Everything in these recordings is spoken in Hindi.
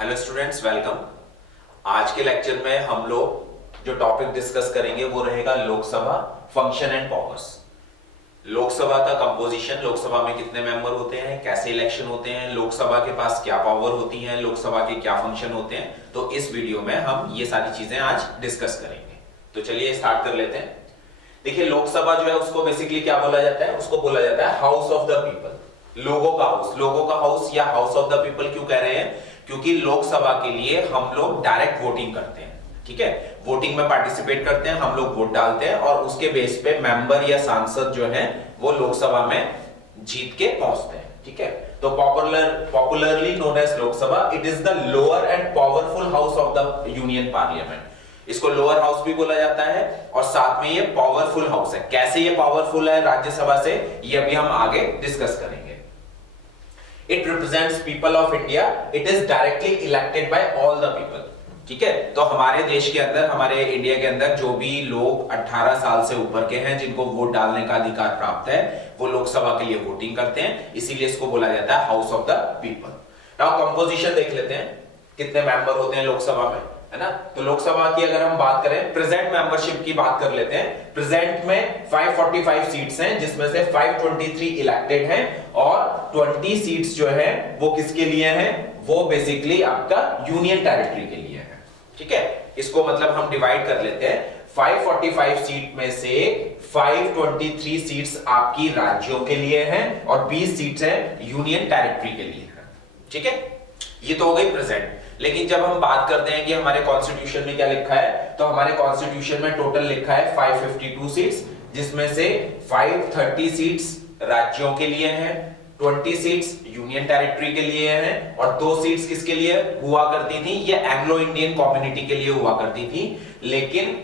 Hello students, welcome. आज के लेक्चर में हम लोग जो टॉपिक डिस्कस करेंगे वो रहेगा Lok Sabha function and powers. Lok Sabha का कंपोजिशन, लोकसभा में कितने मेंबर होते हैं, कैसे इलेक्शन होते हैं, लोकसभा के पास क्या पावर होती है, लोकसभा के क्या फंक्शन होते हैं। तो इस वीडियो में हम ये सारी चीजें आज डिस्कस करेंगे। तो चलिए स्टार्ट कर लेते हैं। देखिए, लोकसभा जो है उसको बेसिकली क्या बोला जाता है, उसको बोला जाता है हाउस ऑफ द पीपल, लोगों का हाउस। लोगों का हाउस या हाउस ऑफ द पीपल क्यों कह रहे हैं? क्योंकि लोकसभा के लिए हम लोग डायरेक्ट वोटिंग करते हैं। ठीक है, वोटिंग में पार्टिसिपेट करते हैं, हम लोग वोट डालते हैं और उसके बेस पे मेंबर या सांसद जो है वो लोकसभा में जीत के पहुंचते हैं। ठीक है, तो popularly known as Lok Sabha, it is the lower and powerful house of the union parliament. इसको लोअर हाउस भी बोला जाता है और साथ में ये पावरफुल हाउस है। कैसे ये पावरफुल है राज्यसभा से, ये अभी हम आगे डिस्कस करेंगे। It represents people of India. It is directly elected by all the people. ठीक है, तो हमारे देश के अंदर, हमारे इंडिया के अंदर जो भी लोग 18 साल से ऊपर के हैं, जिनको वोट डालने का अधिकार प्राप्त है, वो लोकसभा के लिए वोटिंग करते हैं। इसीलिए इसको बोला जाता है house of the people. Now composition देख लेते हैं, कितने मेंबर होते हैं लोकसभा में, है ना। तो लोकसभा की अगर हम बात करें, प्रेजेंट मेंबरशिप की बात कर लेते हैं। प्रेजेंट में 545 सीट्स हैं, जिसमें से 523 इलेक्टेड हैं और 20 सीट्स जो है वो किसके लिए हैं? वो बेसिकली आपका यूनियन टेरिटरी के लिए है। ठीक है, इसको मतलब हम डिवाइड कर लेते हैं। 545 सीट में से 523 सीट्स आपकी राज्यों के लिए हैं और 20 सीट्स हैं यूनियन टेरिटरी के लिए है। ठीक है, ये तो हो गई प्रेजेंट। लेकिन जब हम बात करते हैं कि हमारे कॉन्स्टिट्यूशन में क्या लिखा है, तो हमारे कॉन्स्टिट्यूशन में टोटल लिखा है 552 सीट्स, जिसमें से 530 सीट्स राज्यों के लिए हैं, 20 सीट्स यूनियन टेरिटरी के लिए हैं और 2 सीट्स किसके लिए हुआ करती थी? ये एंग्लो इंडियन कम्युनिटी के लिए हुआ करती थी। लेकिन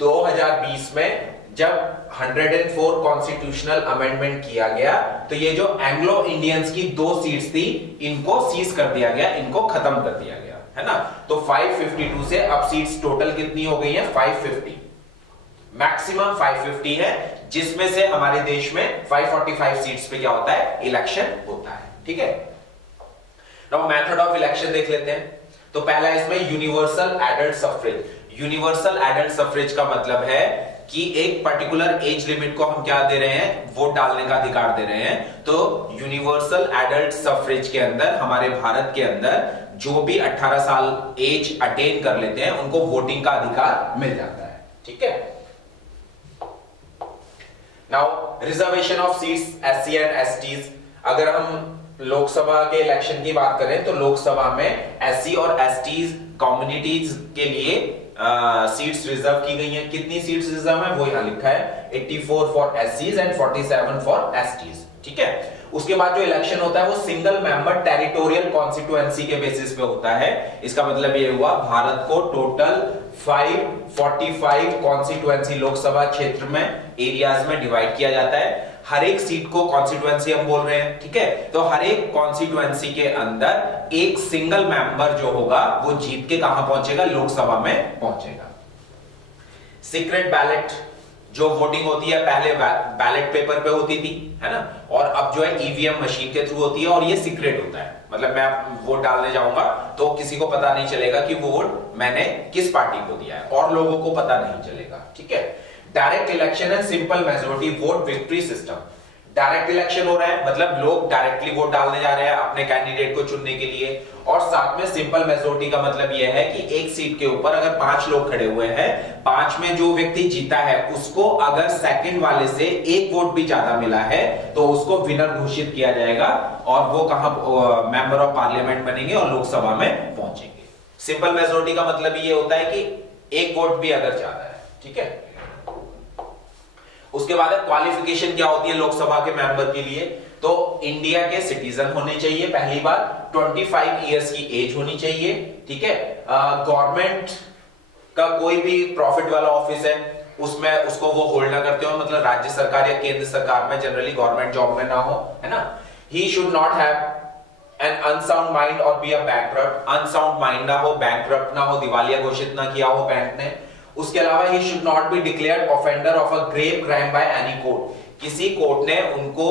2020 में जब 104 कॉन्स्टिट्यूशनल अमेंडमेंट किया गया, तो ये जो एंग्लो इंडियंस की 2 सीट्स थी, इनको सीज कर दिया गया, इनको खत्म कर दिया गया, है ना। तो 552 से अब सीट्स टोटल कितनी हो गई है? 550। मैक्सिमम 550 है, जिसमें से हमारे देश में 545 सीट्स पे क्या होता है? इलेक्शन होता है। ठीक है, नाउ मेथड ऑफ इलेक्शन देख लेते हैं। तो पहला इसमें universal adult suffrage. Universal adult suffrage का मतलब है कि एक पर्टिकुलर एज लिमिट को हम क्या दे रहे हैं? वोट डालने का अधिकार दे रहे हैं। तो यूनिवर्सल एडल्ट सफरेज के अंदर, हमारे भारत के अंदर जो भी 18 साल एज अटेन कर लेते हैं, उनको वोटिंग का अधिकार मिल जाता है। ठीक है, now reservation of seats SC and STs. अगर हम लोकसभा के इलेक्शन की बात करें, तो लोकसभा में एससी और एसटीज कम्युनिटीज के लिए सीट्स रिजर्व की गई हैं। कितनी सीट्स रिजर्व है वो यहां लिखा है, 84 फॉर एससीज एंड 47 फॉर एसटीज। ठीक है, उसके बाद जो इलेक्शन होता है वो सिंगल मेंबर टेरिटोरियल कॉन्स्टिट्यूएंसी के बेसिस पे होता है। इसका मतलब ये हुआ, भारत को टोटल 545 कॉन्स्टिट्यूएंसी लोकसभा क्षेत्र में, एरियाज में डिवाइड किया जाता है। हर एक सीट को कॉन्स्टिट्यूएंसी हम बोल रहे हैं। ठीक है, तो हर एक कॉन्स्टिट्यूएंसी के अंदर एक सिंगल मेंबर जो होगा वो जीत के कहां पहुंचेगा? लोकसभा में पहुंचेगा। सीक्रेट बैलेट जो वोटिंग होती है, पहले बैलेट पेपर पे होती थी, है ना, और अब जो है ईवीएम मशीन के थ्रू होती है और ये सीक्रेट होता है। मतलब मैं वोट डालने जाऊंगा तो किसी को पता नहीं चलेगा कि वो वोट मैंने किस पार्टी को दिया है और लोगों को पता नहीं चलेगा। ठीक है, direct election and simple majority vote victory system. Direct election हो रहा है, मतलब लोग डायरेक्टली वोट डालने जा रहे हैं अपने कैंडिडेट को चुनने के लिए। और साथ में सिंपल मेजॉरिटी का मतलब यह है कि एक सीट के ऊपर अगर 5 लोग खड़े हुए हैं, 5 में जो व्यक्ति जीता है उसको अगर सेकंड वाले से एक वोट भी ज्यादा मिला है तो उसको विनर घोषित किया जाएगा और वो कहां मेंबर ऑफ पार्लियामेंट बनेंगे और लोकसभा में पहुंचेंगे। सिंपल मेजॉरिटी का मतलब ये होता है कि एक वोट भी अगर ज्यादा है। ठीक है, उसके बाद क्वालिफिकेशन क्या होती है लोकसभा के मेंबर के लिए? तो इंडिया के सिटीजन होने चाहिए, पहली बात 25 इयर्स की एज होनी चाहिए। ठीक है, गवर्नमेंट का कोई भी प्रॉफिट वाला ऑफिस है उसमें उसको वो होल्ड ना करते हो, मतलब राज्य सरकार या केंद्र सरकार में, जनरली गवर्नमेंट जॉब में ना हो, है ना। He should not have an unsound mind और be a bankrupt. Unsound mind ना हो, बैंकरप्ट ना हो, दिवालिया घोषित ना किया हो बैंक ने। उसके अलावा he should not be declared offender of a grave crime by any court. किसी कोर्ट ने उनको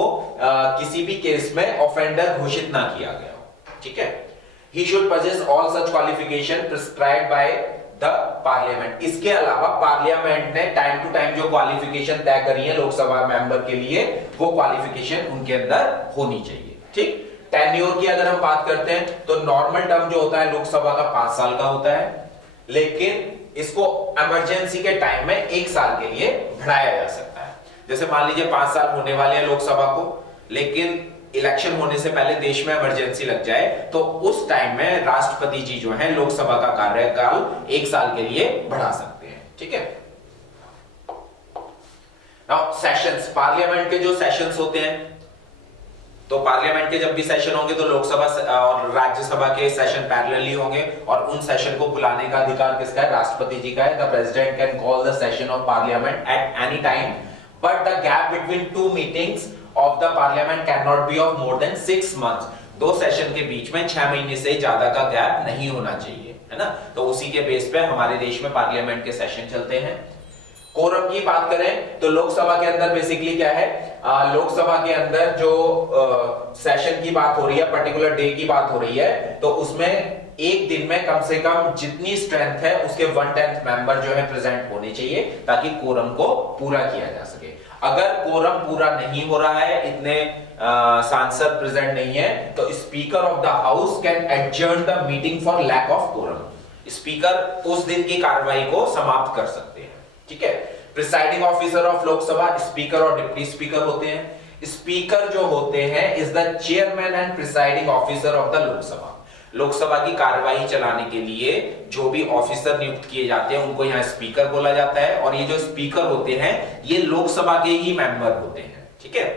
किसी भी केस में ऑफेंडर घोषित ना किया गया हो। ठीक है, He should possess all such qualification prescribed by the parliament. इसके अलावा पार्लियामेंट ने टाइम टू टाइम जो क्वालिफिकेशन तय करी है लोकसभा मेंबर के लिए, वो क्वालिफिकेशन उनके अंदर होनी चाहिए। ठीक, टेन्योर की अगर हम बात करते हैं तो नॉर्मल टर्म जो होता है लोकसभा का 5 साल का होता है, लेकिन इसको इमरजेंसी के टाइम में 1 साल के लिए बढ़ाया जा सकता है। जैसे मान लीजिए 5 साल होने वाले हैं लोकसभा को, लेकिन इलेक्शन होने से पहले देश में इमरजेंसी लग जाए, तो उस टाइम में राष्ट्रपति जी जो है लोकसभा का कार्यकाल 1 साल के लिए बढ़ा सकते हैं। ठीक है। नाउ सेशंस, पार्लियामेंट के जो सेशंस होते हैं, तो पार्लियामेंट के जब भी सेशन होंगे तो लोकसभा और राज्यसभा के सेशन पैरेलली होंगे, और उन सेशन को बुलाने का अधिकार किसका है? राष्ट्रपति जी का है। The president can call the session of parliament at any time, but the gap between 2 meetings of the parliament can not B of more than 6 months। 2 session के बीच में 6 महीने से ज्यादा का गैप नहीं होना चाहिए, है ना। तो उसी के बेस पे हमारे देश में पार्लियामेंट के सेशन चलते हैं। कोरम की बात करें तो लोकसभा के अंदर बेसिकली क्या है, लोकसभा के अंदर जो सेशन की बात हो रही है, पर्टिकुलर डे की बात हो रही है, तो उसमें एक दिन में कम से कम जितनी स्ट्रेंथ है उसके 1/10 मेंबर जो है प्रेजेंट होने चाहिए, ताकि कोरम को पूरा किया जा सके। अगर कोरम पूरा नहीं हो रहा है, इतने सांसद प्रेजेंट नहीं है, तो speaker of the house can adjourn the meeting for lack of quorum. Speaker उस दिन की कार्रवाई को समाप्त कर सकते हैं। ठीक है। Presiding officer of Lok Sabha speaker और डिप्टी स्पीकर होते हैं। स्पीकर जो होते हैं is the chairman and presiding officer of the Lok Sabha. Lok Sabha की कार्रवाई चलाने के लिए जो भी ऑफिसर नियुक्त किए जाते हैं उनको यहाँ स्पीकर बोला जाता है, और ये जो स्पीकर होते हैं ये लोकसभा के ही मेंबर होते हैं। ठीक है।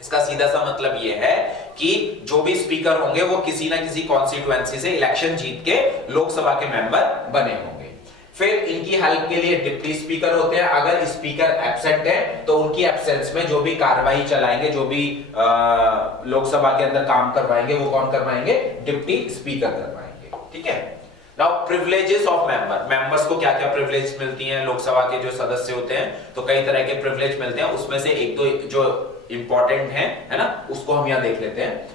इसका सीधा सा मतलब ये है कि जो भी स्पीकर होंगे वो किसी ना किसी कॉन्स्टिट्यूएंसी से इलेक्शन जीत के लोकसभा के मेंबर बने होंगे। फिर इनकी हेल्प के लिए डिप्टी स्पीकर होते हैं। अगर स्पीकर एब्सेंट है तो उनकी एब्सेंस में जो भी कार्रवाई चलाएंगे, जो भी लोकसभा के अंदर काम करवाएंगे, वो कौन करवाएंगे? डिप्टी स्पीकर करवाएंगे। ठीक है। नाउ प्रिविलेजेस ऑफ मेंबर्स को क्या क्या प्रिविलेज मिलती हैं लोकसभा के जो सदस्य होते हैं, तो कई तरह के प्रिविलेज मिलते हैं। उसमें से एक दो जो इंपॉर्टेंट है ना, उसको हम यहां देख लेते हैं।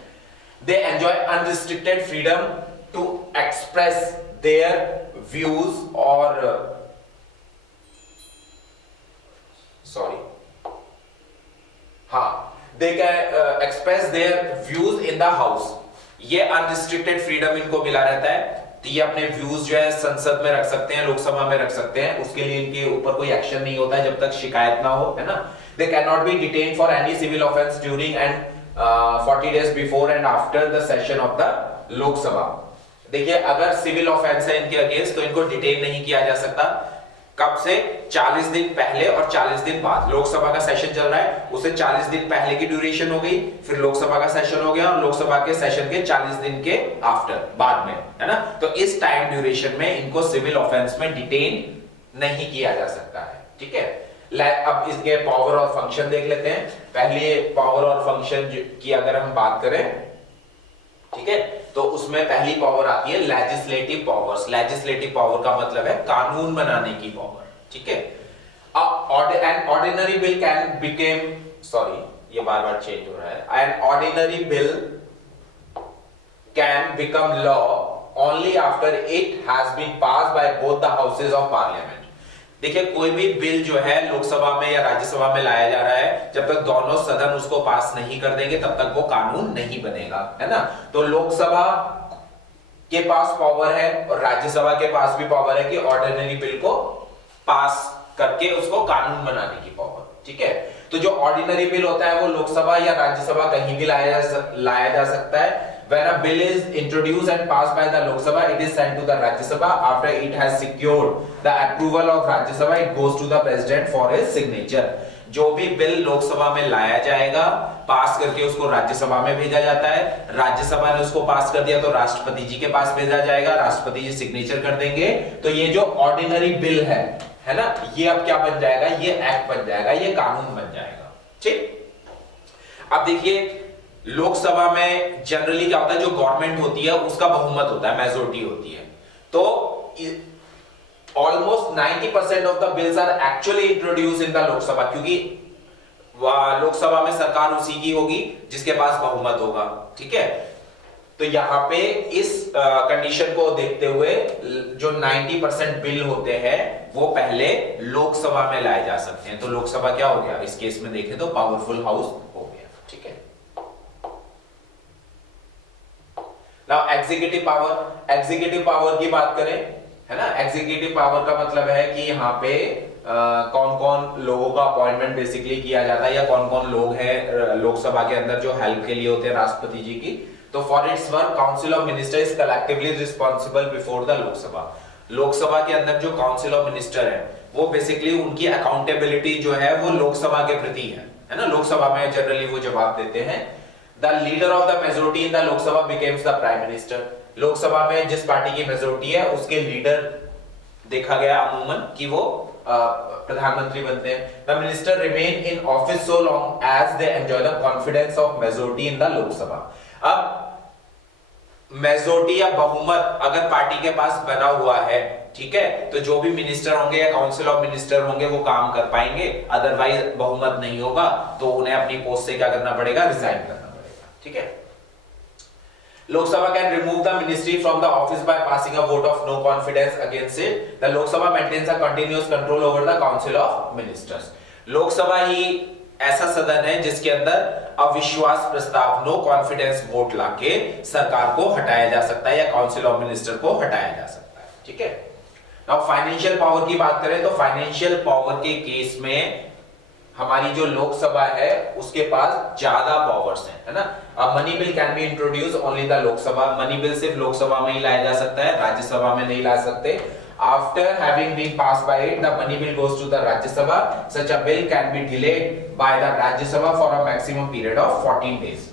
They enjoy unrestricted freedom to express their views और they can express their views in the house. ये अनरिस्ट्रिक्टेड फ्रीडम इनको मिला रहता है, तो ये अपने व्यूज जो है संसद में रख सकते हैं, लोकसभा में रख सकते हैं। उसके लिए इनके ऊपर कोई एक्शन नहीं होता है जब तक शिकायत ना हो, है ना। They can not be detained for any civil offence during and 40 days before and after the session of the Lok Sabha. देखिए, अगर सिविल ऑफेंस है इनके अगेंस्ट तो इनको डिटेन नहीं किया जा सकता। कब से? 40 दिन पहले और 40 दिन बाद। लोकसभा का सेशन चल रहा है, उसे 40 दिन पहले की ड्यूरेशन हो गई, फिर लोकसभा का सेशन हो गया, और लोकसभा के सेशन के 40 दिन के आफ्टर, बाद में, है ना। तो इस टाइम ड्यूरेशन में इनको सिविल ऑफेंस में डिटेन नहीं किया जा सकता है। ठीक है। अब इसके पावर और फंक्शन देख लेते हैं। पहले पावर और फंक्शन की अगर हम बात करें, ठीक है, तो उसमें पहली पावर आती है लेजिस्लेटिव पावर्स। लेजिस्लेटिव पावर का मतलब है कानून बनाने की पावर। ठीक है। An ordinary bill can become, ये बार-बार चेंज हो रहा है। An ordinary bill can become law only after it has been passed by both the houses of parliament. देखिए, कोई भी बिल जो है लोकसभा में या राज्यसभा में लाया जा रहा है, जब तक दोनों सदन उसको पास नहीं कर देंगे तब तक वो कानून नहीं बनेगा, है ना। तो लोकसभा के पास पावर है और राज्यसभा के पास भी पावर है कि ऑर्डिनरी बिल को पास करके उसको कानून बनाने की पावर। ठीक है। तो जो ऑर्डिनरी बिल होता है वो लोकसभा या राज्यसभा कहीं भी लाया जा सकता है। When a bill is introduced and passed by the Lok Sabha, it is sent to the Rajya Sabha. After it has secured the approval of Rajya Sabha, it goes to the President for his signature. जो भी बिल लोकसभा में लाया जाएगा, पास करके उसको राज्यसभा में भेजा जाता है। राज्यसभा ने उसको पास कर दिया तो राष्ट्रपति जी के पास भेजा जाएगा, राष्ट्रपति जी सिग्नेचर कर देंगे। तो ये जो ऑर्डिनरी बिल है ना, ये अब क्या बन जाएगा? ये एक्ट बन जाएगा, ये कानून बन जाएगा। ठीक। अब देखिए, लोकसभा में जनरली क्या होता है, जो गवर्नमेंट होती है उसका बहुमत होता है, मेजोरिटी होती है। तो almost 90% of the bills are actually introduce in the Lok Sabha, क्योंकि लोकसभा में सरकार उसी की होगी जिसके पास बहुमत होगा। ठीक है। तो यहाँ पे इस कंडीशन को देखते हुए जो 90% बिल होते हैं वो पहले लोकसभा में लाए जा सकते हैं। तो लोकसभा क्या हो गया इस केस में देखें तो पावरफुल हाउस हो गया। ठीक है, नाउ एग्जीक्यूटिव पावर की बात करें, है ना। एग्जीक्यूटिव पावर का मतलब है कि यहाँ पे कौन कौन लोगों का अपॉइंटमेंट बेसिकली किया जाता है या कौन कौन लोग हैं लोकसभा के अंदर जो हेल्प के लिए होते हैं राष्ट्रपति जी की। तो for its work council of minister is collectively responsible before the Lok Sabha. Lok Sabha के अंदर जो काउंसिल ऑफ मिनिस्टर है वो बेसिकली उनकी अकाउंटेबिलिटी जो है वो लोकसभा के प्रति है ना। लोकसभा में जनरली वो जवाब देते हैं। The leader of the majority in the Lok Sabha becomes the prime minister. Lok Sabha में जिस पार्टी की मेजोरिटी है उसके लीडर देखा गया अमूमन कि वो प्रधानमंत्री बनते हैं। The minister remain in office so long as they enjoy the confidence of majority in the Lok Sabha. अब मेजोरिटी या बहुमत अगर पार्टी के पास बना हुआ है, ठीक है, तो जो भी मिनिस्टर होंगे या काउंसिल ऑफ मिनिस्टर होंगे वो काम कर पाएंगे। अदरवाइज बहुमत नहीं होगा तो उन्हें अपनी पोस्ट से क्या करना पड़ेगा, रिजाइन करना पड़ेगा। ठीक है, Lok Sabha can remove the ministry from the office by passing a vote of no confidence against it. The Lok Sabha maintains a continuous control over the council of ministers. Lok Sabha ही ऐसा सदन है जिसके अंदर अविश्वास प्रस्ताव, नो कॉन्फिडेंस वोट लाके सरकार को हटाया जा सकता है या काउंसिल ऑफ मिनिस्टर को हटाया जा सकता है। ठीक है, नाउ फाइनेंशियल पावर की बात करें तो फाइनेंशियल पावर के केस में हमारी जो लोकसभा है उसके पास ज्यादा पावर्स हैं, है ना। Money bill can be introduce only the Lok Sabha. Money bill सिर्फ लोकसभा में ही लाया जा सकता है, राज्यसभा में नहीं ला सकते। After having been passed by it, the money bill goes to the Rajya Sabha. Such a bill can be delayed by the Rajya Sabha for a maximum period of 14 days.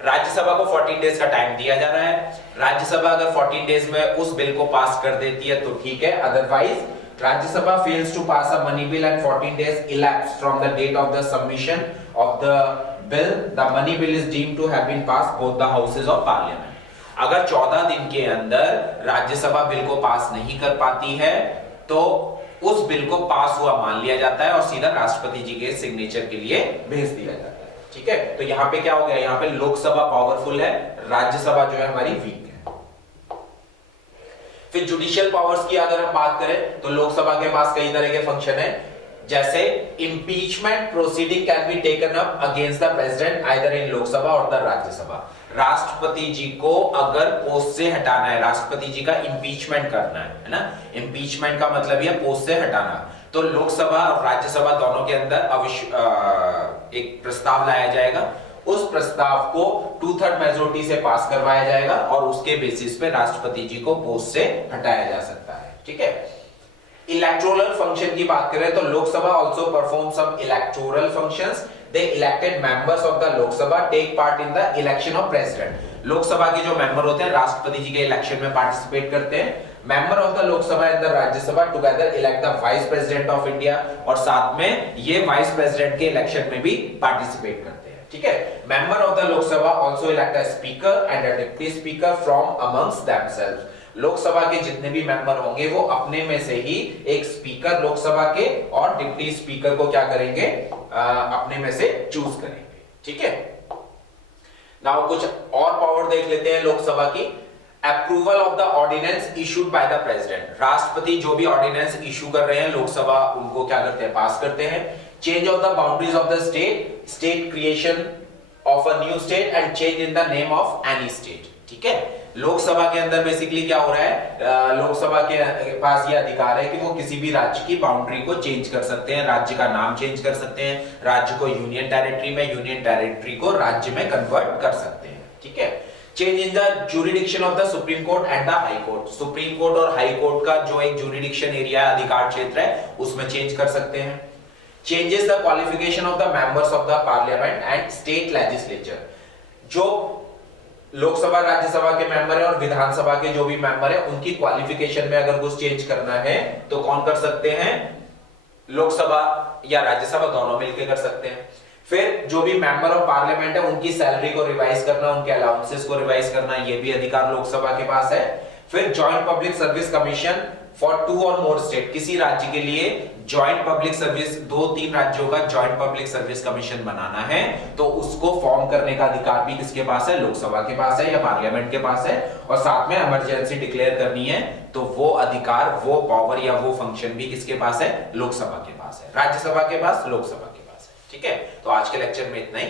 Rajya Sabha को 14 डेज का टाइम दिया जा रहा है। राज्यसभा अगर 14 डेज में उस बिल को पास कर देती है तो ठीक है, otherwise Rajya Sabha fails to pass a money bill and 14 days elapse from the date of the submission of the bill, the money bill is deemed to have been passed both the houses of parliament. अगर 14 दिन के अंदर राज्यसभा बिल को पास नहीं कर पाती है तो उस बिल को पास हुआ मान लिया जाता है और सीधा राष्ट्रपति जी के सिग्नेचर के लिए भेज दिया जाता है। ठीक है, तो यहाँ पे क्या हो गया, यहाँ पे लोकसभा पावरफुल है, राज्यसभा जो है हमारी वीक है। फिर जुडिशियल पावर्स की अगर हम बात करें तो लोकसभा के पास कई तरह के फंक्शन है, जैसे impeachment proceeding can be taken up against the president either in Lok Sabha और द राज्यसभा। राष्ट्रपति जी को अगर पोस्ट से हटाना है, राष्ट्रपति जी का इंपीचमेंट करना है ना। इंपीचमेंट का मतलब ये पोस्ट से हटाना। तो लोकसभा और राज्यसभा दोनों के अंदर एक प्रस्ताव लाया जाएगा, उस प्रस्ताव को 2/3 मेजोरिटी से पास करवाया जाएगा और उसके बेसिस पे राष्ट्रपति जी को पोस्ट से हटाया जा सकता है। ठीक है, इलेक्टोरल फंक्शन की बात करें तो Lok Sabha also perform some electoral functions. The elected members of the Lok Sabha take part in the election of president. Lok Sabha के जो मेंबर होते हैं राष्ट्रपति जी के इलेक्शन में पार्टिसिपेट करते हैं। Member of the Lok Sabha and the Rajya Sabha together elect the vice president of India, और साथ में ये वाइस प्रेसिडेंट के इलेक्शन में भी पार्टिसिपेट करते हैं। ठीक है, member of the Lok Sabha also elect a speaker and a deputy speaker from amongst themselves. Lok Sabha के जितने भी मेंबर होंगे वो अपने में से ही एक स्पीकर लोकसभा के और डिप्टी स्पीकर को क्या करेंगे, अपने में से चूज करेंगे। ठीक है, नाउ कुछ और पावर देख लेते हैं लोकसभा की। Approval of the ordinance issued by the president. राष्ट्रपति जो भी ऑर्डिनेंस इशू कर रहे हैं लोकसभा उनको क्या करते हैं, पास करते हैं। Change of the boundaries of the state, state creation of a new state and change in the name of any state. ठीक है, लोकसभा के अंदर बेसिकली क्या हो रहा है, लोकसभा के पास ये अधिकार है कि वो किसी भी राज्य की बाउंड्री को चेंज कर सकते हैं, राज्य का नाम चेंज कर सकते हैं, राज्य को यूनियन टेरिटरी में, यूनियन टेरिटरी को राज्य में कन्वर्ट कर सकते हैं। ठीक है, change in the jurisdiction of the supreme court and the high court. Supreme court और हाई कोर्ट का जो एक ज्यूरिडिक्शन एरिया अधिकार क्षेत्र है उसमें चेंज कर सकते हैं। Changes the qualification of the members of the parliament and state legislature. जो लोकसभा राज्यसभा के मेंबर है और विधानसभा के जो भी मेंबर है उनकी क्वालिफिकेशन में अगर कुछ चेंज करना है तो कौन कर सकते हैं, लोकसभा या राज्यसभा दोनों मिलकर कर सकते हैं। फिर जो भी मेंबर ऑफ पार्लियामेंट है उनकी सैलरी को रिवाइज करना, उनके अलाउंसेस को रिवाइज करना, ये भी अधिकार लोकसभा के पास है। फिर joint public service commission for 2 और मोर स्टेट, किसी राज्य के लिए जॉइंट पब्लिक सर्विस, 2-3 राज्यों का जॉइंट पब्लिक सर्विस कमीशन बनाना है तो उसको फॉर्म करने का अधिकार भी किसके पास है? लोकसभा के पास है या पार्लियामेंट के पास है। और साथ में इमरजेंसी डिक्लेयर करनी है तो वो अधिकार, वो पावर या वो फंक्शन भी किसके पास है? लोकसभा के पास है। राज्यसभा के पास, लोकसभा के पास है। ठीक है, तो आज के लेक्चर में इतना ही।